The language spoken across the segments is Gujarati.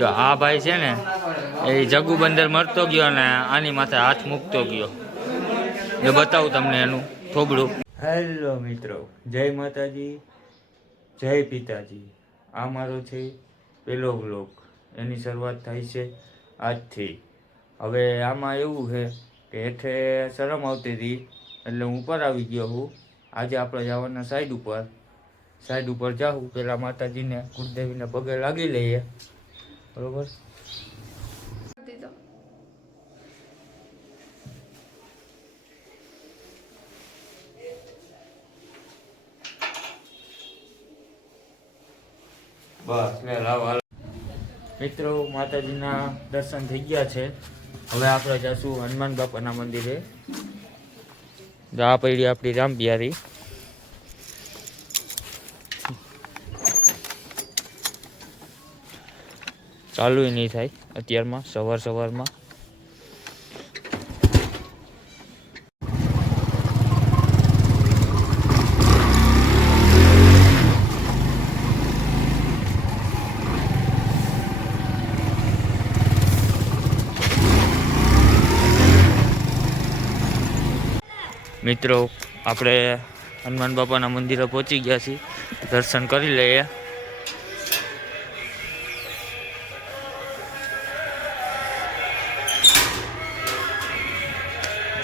જો આ ભાઈ છે ને એ જગુ બંદર મરતો ગયો ને આની માથે હાથ મૂકતો ગયો. એ બતાવું તમને એનું થોબડું. હેલો મિત્રો, જય માતાજી, જય પિતાજી. આ મારો છે પેલો વ્લોગ. એની શરૂઆત થાય છે આજથી. હવે આમાં એવું છે કે હેઠે શરમ આવતી હતી એટલે હું ઉપર આવી ગયો હું. આજે આપણે જવાના સાઈડ ઉપર જાઉં. પેલા માતાજીને કુળદેવીને પગે લાગી લઈએ, બરોબર. બસ મિત્રો, માતાજીના દર્શન થઈ ગયા છે. હવે આપણે જઈશું હનુમાન બાપાના મંદિરે. આ પડી આપણી રામપિયારી. ચાલુ નહીં થાય અત્યારમાં, સવારમાં. મિત્રો, આપણે હનુમાન બાપાના મંદિરે પહોંચી ગયા છીએ. દર્શન કરી લઈએ.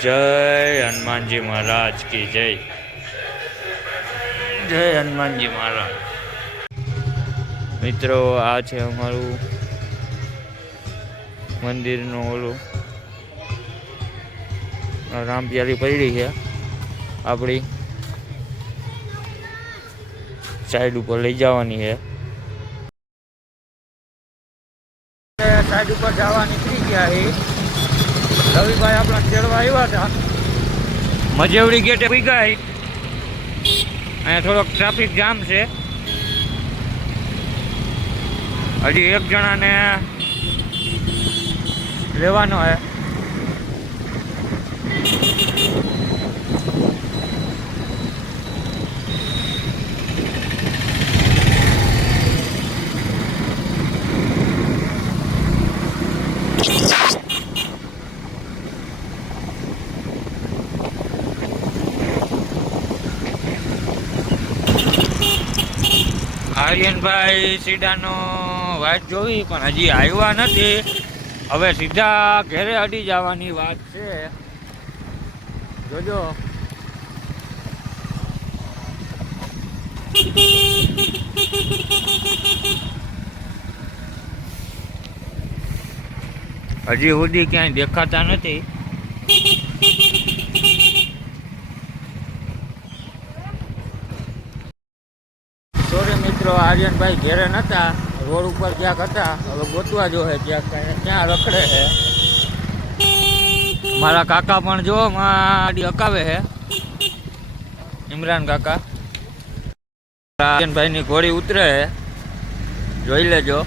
જય હનુમાનજી મહારાજ કી જય. જય હનુમાનજી મહારાજ. મિત્રો, આ છે અમારું મંદિરનું ઓલું રામપિયારી પડી છે. આપણી સાઈડ ઉપર લઈ જવાની છે. સાઈડ ઉપર જવા નીકળી ગયા છે. રવિભાઈ આપણા ચેડવા આવ્યા હતા. મજેવડી ગેટે પી ગયા. અહીંયા થોડોક ટ્રાફિક જામ છે. હજી એક જણાને લેવાનો છે. આર્યનભાઈ સીધાનો વાત જોઈ પણ હજી આવ્યા નથી. હવે સીધા ઘરે અડી જવાની વાત છે. જોજો. હજી સુધી ક્યાંય દેખાતા નથી. સોરી મિત્રો, આર્યનભાઈ ઘેરે નતા, રોડ ઉપર ક્યાંક હતા. હવે ગોતવા જો હે ક્યાં રખડે છે. મારા કાકા પણ જો ગાડી અકાવે છે, ઇમરાન કાકા. આર્યનભાઈ ની ઘોડી ઉતરે છે, જોઈ લેજો.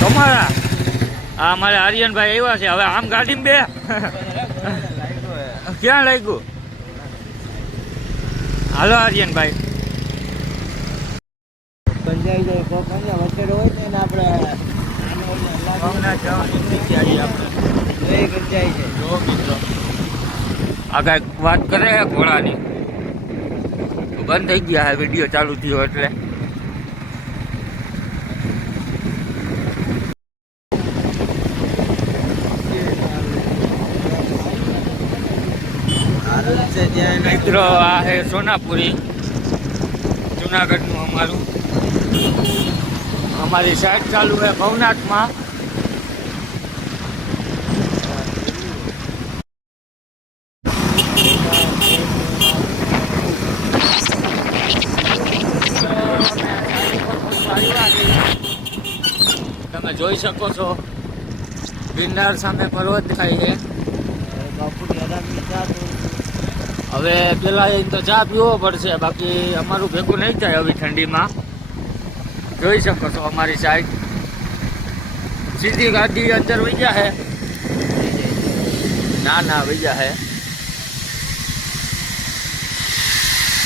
તમારા આ મારે આર્યનભાઈ આવ્યા છે. હવે આમ ગાડીમાં બે ક્યાં લાગ્યું? હાલો આર્યનભાઈ. આગળ વાત કરે ઘોડાની. બંધ થઈ ગયા વિડીયો ચાલુ થયો એટલે. મિત્રો, આ છે સોનાપુરી, જુનાગઢનું અમારું. અમારી સાઈડ ચાલુ છે ભવનાથમાં. તમે જોઈ શકો છો ગિરનાર સામે પર્વત દેખાય છે. હવે પેલા એ તો ચા પીવો પડશે, બાકી અમારું ભેગું નહીં થાય હવે ઠંડીમાં. જોઈ શકો છો અમારી સાઈડ સીધી ગાડી અંદર વહી ગયા છે. નાના બીજા હે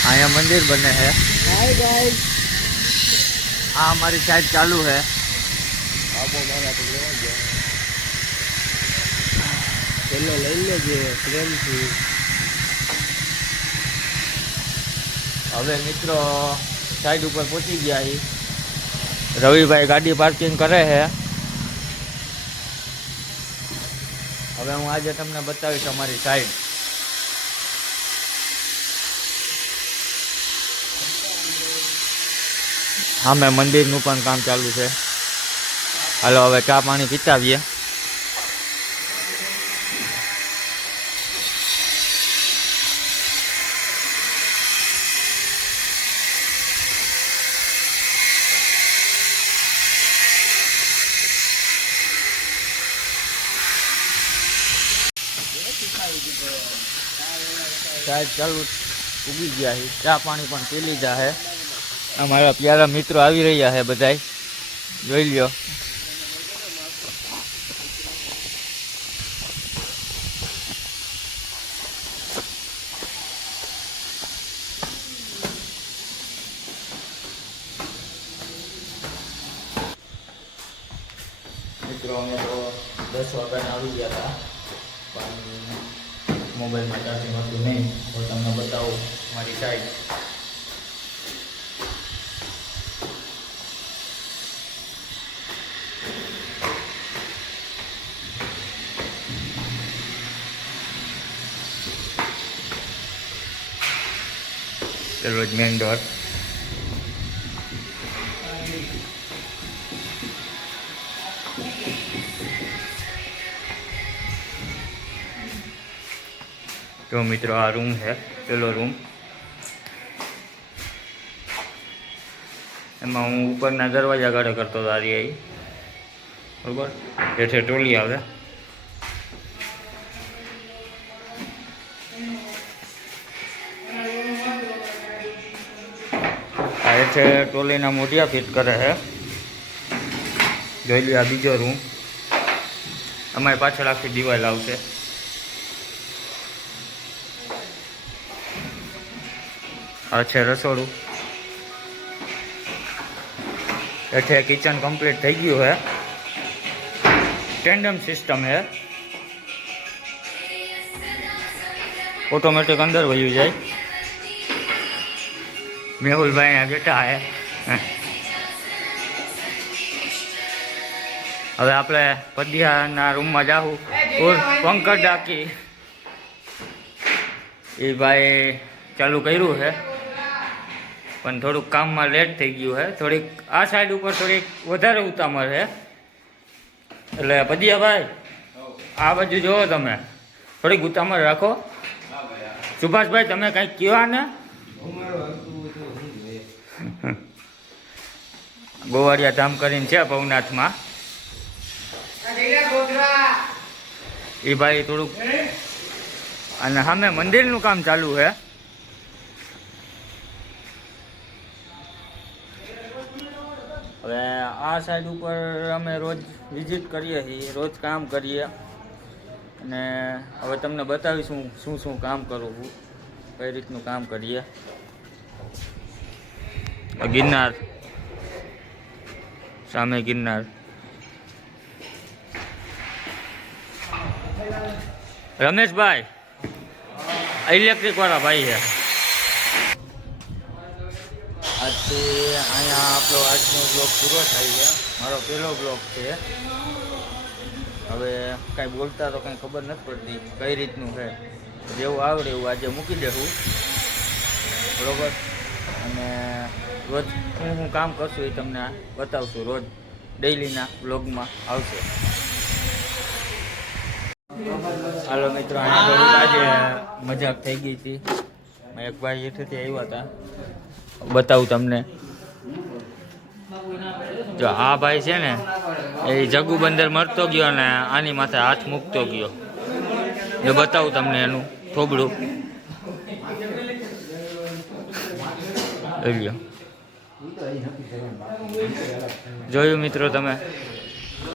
અહીંયા મંદિર બને છે. હાય ગાઈસ, આ અમારી સાઈડ ચાલુ છે. પેલો લઈ લેજે પ્રેમથી. હવે મિત્રો સાઈડ ઉપર પહોંચી ગયા છીએ. રવિભાઈ ગાડી પાર્કિંગ કરે છે. હવે હું આજે તમને બતાવીશ અમારી સાઈડ. સામે મંદિરનું પણ કામ ચાલુ છે. હાલો હવે ચા પાણી પીતા આવીએ. સાહેબ ચાલુ ઉગી ગયા છે. ચા પાણી પણ પી લીધા છે. અમારા પ્યારા મિત્રો આવી રહ્યા છે બધાય, જોઈ લ્યો. મિત્રો અમે તો 10 વાગ્યાના આવી ગયા હતા, પણ મોબાઈલમાં ચાર્જિંગ હતું નહીં. તો તમને બતાવું મારી સાઈડ. રોજ મેન ડોર. તો મિત્રો આ રૂમ છે, પેલો રૂમ. એમાં હું ઉપરના દરવાજા ગાળે કરતો હતો આરી આવી, બરોબર. હેઠે ટોલી આવે. આ હેઠે ટોલીના મોઢિયા ફિટ કરે છે. જોઈ લો આ બીજો રૂમ. અમારી પાછળ આખી દિવાલ આવશે. આ છે રસોડું. હેઠે કિચન કમ્પ્લીટ થઈ ગયું છે. ટેન્ડમ સિસ્ટમ છે, ઓટોમેટિક અંદર વયું જાય. મેહુલભાઈ અહીંયા બેઠા હે. હવે આપણે પદિયાના રૂમમાં જાવું. પંકજ ડાકી એ ભાઈ ચાલુ કર્યું છે, પણ થોડુંક કામમાં લેટ થઈ ગયું છે. થોડીક આ સાઈડ ઉપર થોડીક વધારે ઉતામળ છે. એટલે પદિયાભાઈ આ બાજુ જોવો, તમે થોડીક ઉતામળ રાખો. સુભાષભાઈ તમે કંઈક કહો ને. ગોવાળિયા ધામ કરીને છે ભવનાથમાં. એ ભાઈ થોડુંક, અને સામે મંદિરનું કામ ચાલુ છે. હવે આ સાઈડ ઉપર અમે રોજ વિઝિટ કરીએ છીએ, રોજ કામ કરીએ. અને હવે તમને બતાવીશું શું શું કામ કરું છું, કઈ રીતનું કામ કરીએ. ગિરનાર સામે, ગિરનાર. રમેશભાઈ ઇલેક્ટ્રિક વાળા ભાઈ છે. આજથી અહીંયા આપણો આજનો બ્લોગ પૂરો થાય છે. મારો પહેલો બ્લોગ છે. હવે કાંઈ બોલતા તો કાંઈ ખબર નથી પડતી કઈ રીતનું છે. જેવું આવડે એવું આજે મૂકી દેવું, બરોબર. અને રોજ હું કામ કરશું એ તમને બતાવશું. રોજ ડેઈલીના બ્લોગમાં આવશે. હાલો મિત્રો, આજે મજાક થઈ ગઈ હતી. એક ભાઈ હેઠેથી આવ્યા હતા, બતાવું તમને. જો આ ભાઈ છે ને, એ જગુ બંદર મરતો ગયો ને આની માથે હાથ મૂકતો ગયો. એ બતાવું તમને એનું થોબડું. જોયું મિત્રો તમે?